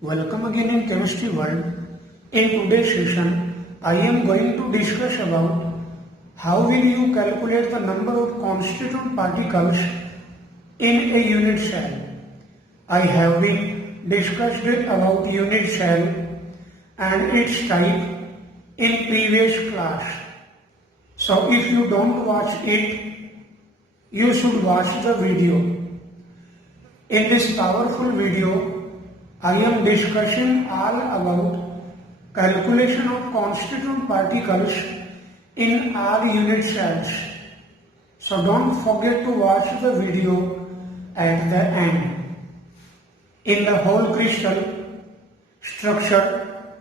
Welcome again in Chemistry World. In today's session, I am going to discuss about how will you calculate the number of constituent particles in a unit cell. I have been discussed about unit cell and its type in previous class. So if you don't watch it, you should watch the video. In this powerful video, I am discussing all about calculation of constituent particles in all unit cells. So don't forget to watch the video at the end. In the whole crystal structure,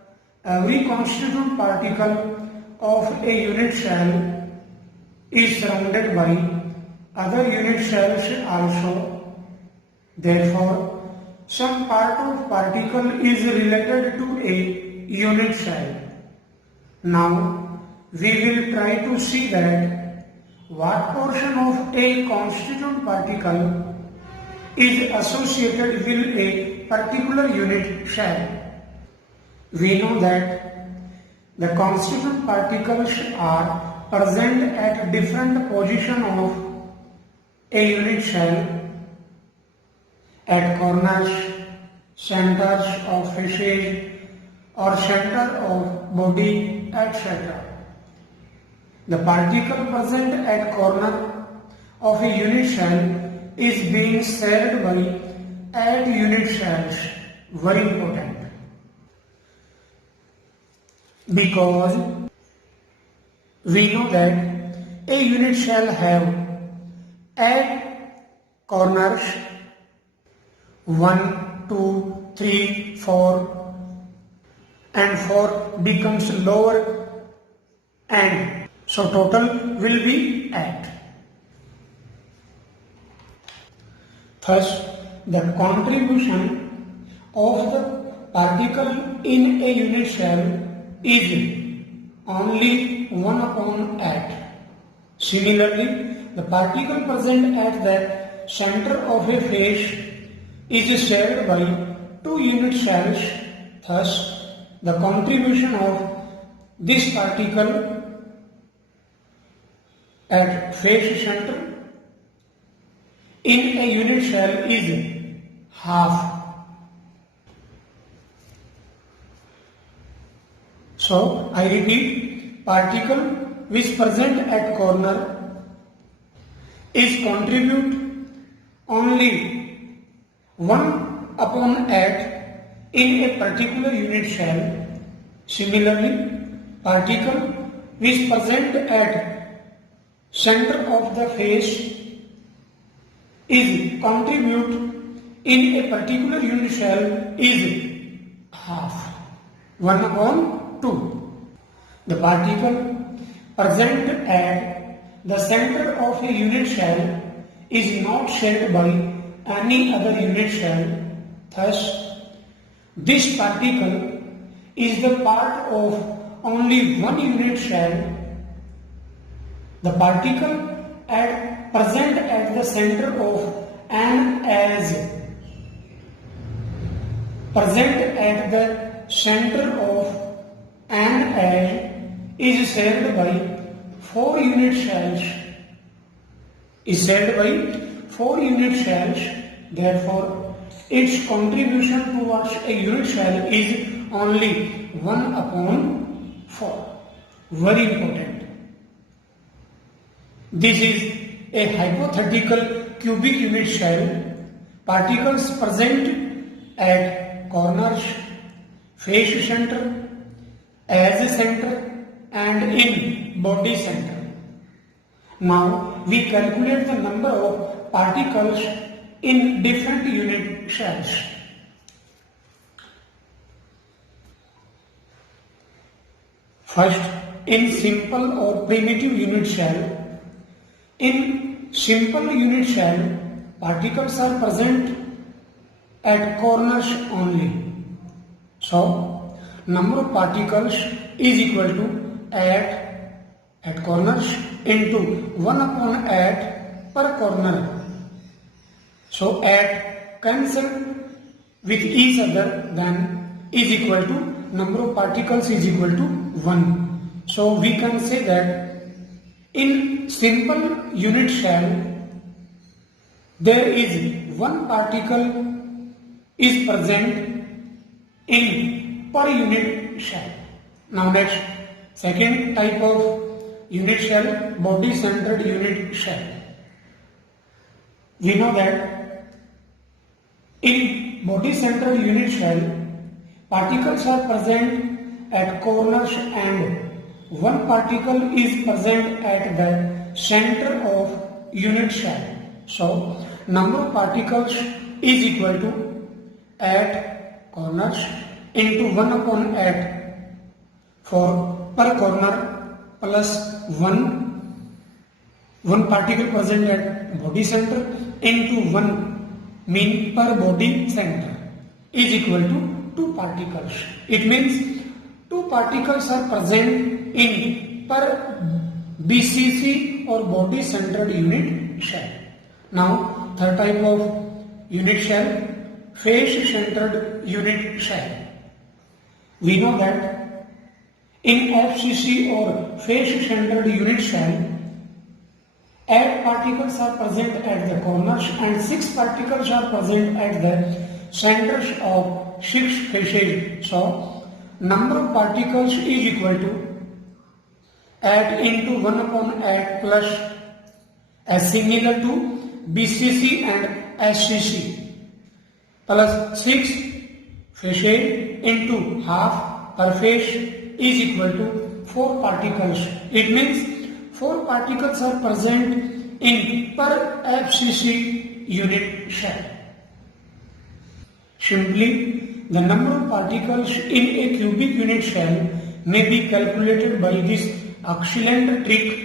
every constituent particle of a unit cell is surrounded by other unit cells also. Therefore, some part of particle is related to a unit cell. Now, we will try to see that what portion of a constituent particle is associated with a particular unit cell. We know that the constituent particles are present at different positions of a unit cell, at corners, centers of faces or center of body, etc. The particle present at corner of a unit cell is being shared by 8 unit cells. Very important. Because we know that a unit cell have 8 corners, 1, 2, 3, 4, and 4 becomes lower end. So total will be 8. Thus, the contribution of the particle in a unit cell is only 1 upon 8. Similarly, the particle present at the center of a face is shared by 2 unit cells. Thus, the contribution of this particle at face center in a unit cell is half. So, I repeat, particle which present at corner is contribute only 1 upon 8 in a particular unit cell. Similarly, particle which present at center of the face is contribute in a particular unit cell is half, 1 upon 2. The particle present at the center of a unit cell is not shared by any other unit cell. Thus, this particle is the part of only 1 unit cell. The particle present at the center of an edge present at the center of an edge is shared by 4 unit cells. Therefore, its contribution towards a unit cell is only 1 upon 4. Very important. This is a hypothetical cubic unit cell. Particles present at corners, face center, edge center, and in body center. Now, we calculate the number of particles in different unit cells. First, in simple or primitive unit cell. In simple unit cell, particles are present at corners only. So, number of particles is equal to 8 at corners into 1 upon 8 per corner. So 8 cancel with each other, then is equal to number of particles is equal to 1. So we can say that in simple unit cell there is one particle is present in per unit cell. Now next, second type of unit cell, body centered unit cell. We know that in body centered unit cell, particles are present at corners and one particle is present at the center of unit cell. So number of particles is equal to at corners into 1 upon at for per corner plus 1 particle present at body center into 1 mean per body center is equal to 2 particles. It means 2 particles are present in per BCC or body centered unit cell. Now third type of unit cell, face centered unit cell. We know that in FCC or face centered unit cell, 8 particles are present at the corners and 6 particles are present at the centers of 6 faces. So number of particles is equal to 8 into 1 upon 8 plus as similar to BCC and SCC plus 6 faces into half per face is equal to 4 particles. It means 4 particles are present in per FCC unit cell. Simply, the number of particles in a cubic unit cell may be calculated by this excellent trick.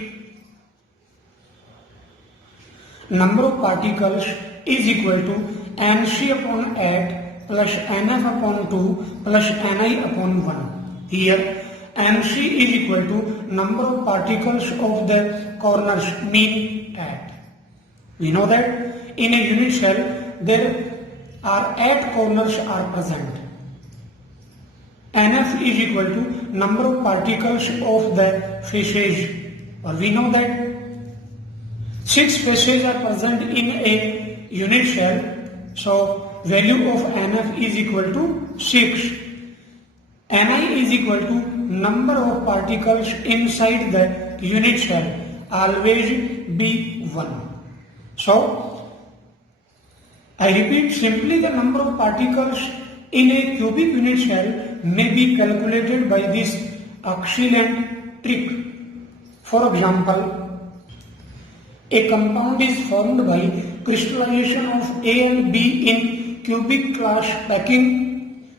Number of particles is equal to Nc upon 8 plus Nf upon 2 plus Ni upon 1. Here Nc is equal to number of particles of the corners mean 8. We know that in a unit cell there are 8 corners are present. Nf is equal to number of particles of the faces. Or we know that 6 faces are present in a unit cell. So value of Nf is equal to 6. Ni is equal to number of particles inside the unit cell, always be 1. So I repeat, simply the number of particles in a cubic unit cell may be calculated by this excellent trick. For example, a compound is formed by crystallization of A and B in cubic closed packing,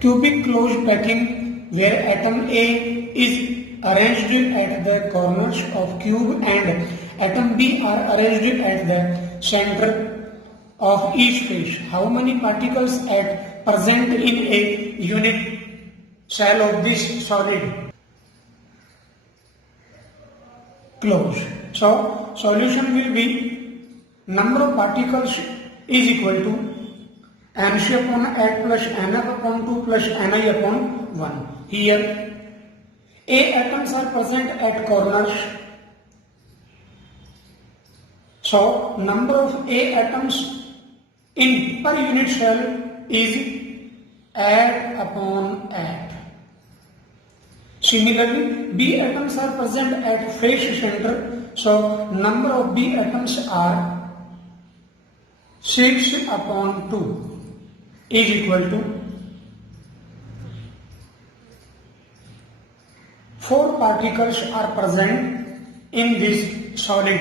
cubic closed packing where atom A is arranged at the corners of cube and atom B are arranged at the center of each face. How many particles are present in a unit cell of this solid closed? So solution will be number of particles is equal to Nc upon 8 plus Nf upon 2 plus Ni upon 1. Here A atoms are present at corners. So number of A atoms in per unit cell is 8 upon 8. Similarly, B atoms are present at face center. So number of B atoms are 6 upon 2 is equal to 4 particles are present in this solid.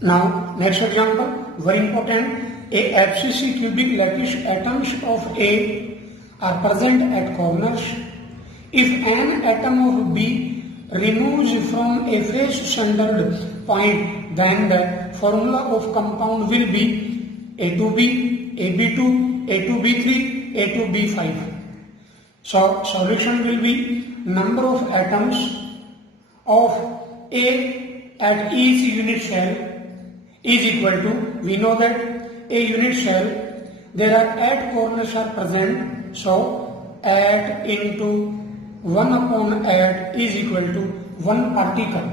Now next example, very important. A FCC cubic lattice atoms of A are present at corners. If an atom of B removes from a face-centered point, then the formula of compound will be A2B, AB2, A2B3, A2B5. So solution will be number of atoms of A at each unit cell is equal to, we know that a unit cell, there are 8 corners are present, so 8 into 1 upon 8 is equal to 1 particle.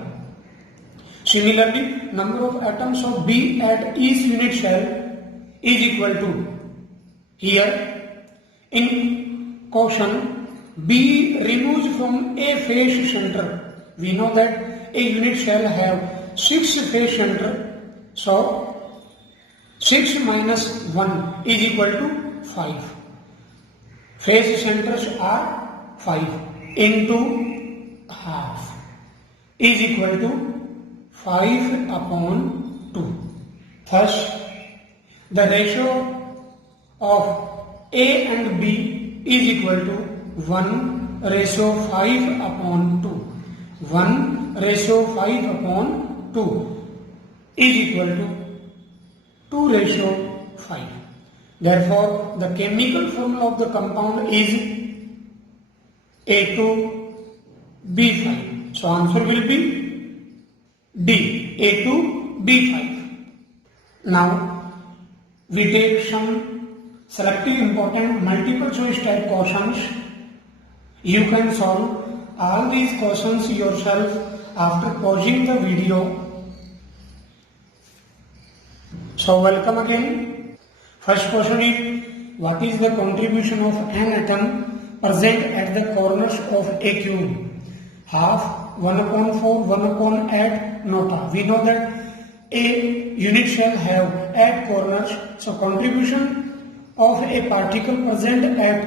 Similarly, number of atoms of B at each unit cell is equal to, here in question, B removes from a face center. We know that a unit cell have 6 face center, so 6 minus 1 is equal to 5. Face centers are 5 into half is equal to 5 upon 2. Thus, the ratio of A and B is equal to 1 ratio 5 upon 2. 1 ratio 5 upon 2 is equal to 2 ratio 5. Therefore, the chemical formula of the compound is A2B5. So, answer will be D, A2B5. Now, we take some selective important multiple choice type questions. You can solve all these questions yourself after pausing the video. So, welcome again. First question is, what is the contribution of an atom present at the corners of a cube? Half, 1 upon 4, 1 upon 8, nota. We know that a unit cell have 8 corners, so contribution of a particle present at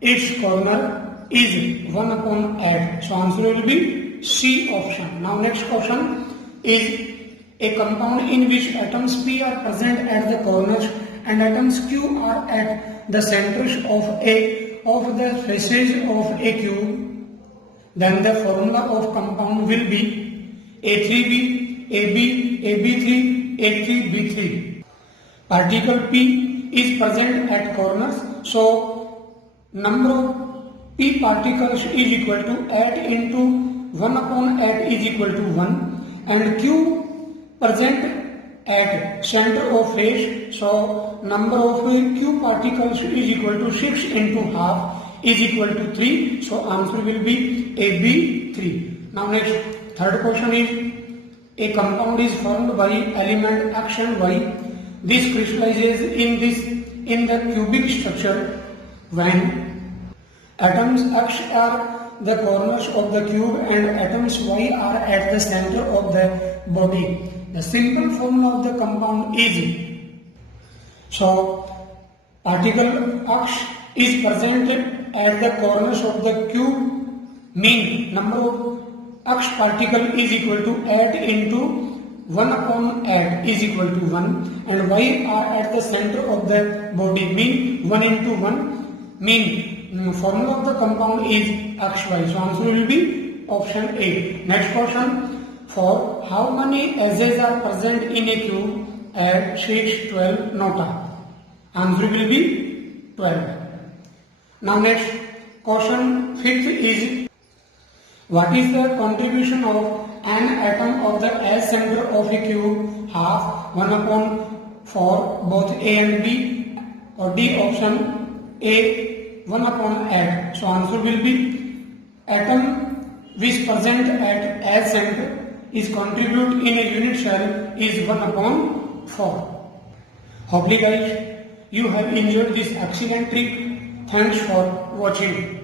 its corner is 1 upon 8. So answer will be C option. Now next question is a compound in which atoms P are present at the corners and atoms Q are at the centers of the faces of a cube. Then the formula of compound will be A3B, AB, AB3, A3B3. Particle P is present at corners, so number of P particles is equal to 8 into 1 upon 8 is equal to 1, and Q present at center of face, so number of Q particles is equal to 6 into half is equal to 3, so answer will be AB3. Now next, third question is, a compound is formed by element X and Y. This crystallizes in the cubic structure when atoms X are the corners of the cube and atoms Y are at the center of the body. The simple formula of the compound is, so particle X is present at the corners of the cube, mean number of X particle is equal to 8 into 1 upon 8 is equal to 1, and Y are at the center of the body, mean 1 into 1, mean formula of the compound is XY. So answer will be option A. Next question, for how many edges are present in a cube at 6, 12, nota? Answer will be 12. Now next question, fifth is, what is the contribution of an atom of the S center of a cube? Half, 1 upon 4, both A and B, or D option A, 1 upon 8. So answer will be atom which present at S center is contribute in a unit cell is 1 upon 4. Hopefully guys, you have enjoyed this excellent trick. Thanks for watching.